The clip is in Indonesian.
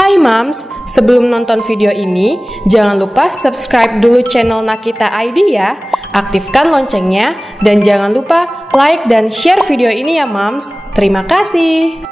Hai Moms, sebelum nonton video ini, jangan lupa subscribe dulu channel Nakita ID ya, aktifkan loncengnya, dan jangan lupa like dan share video ini ya Moms. Terima kasih.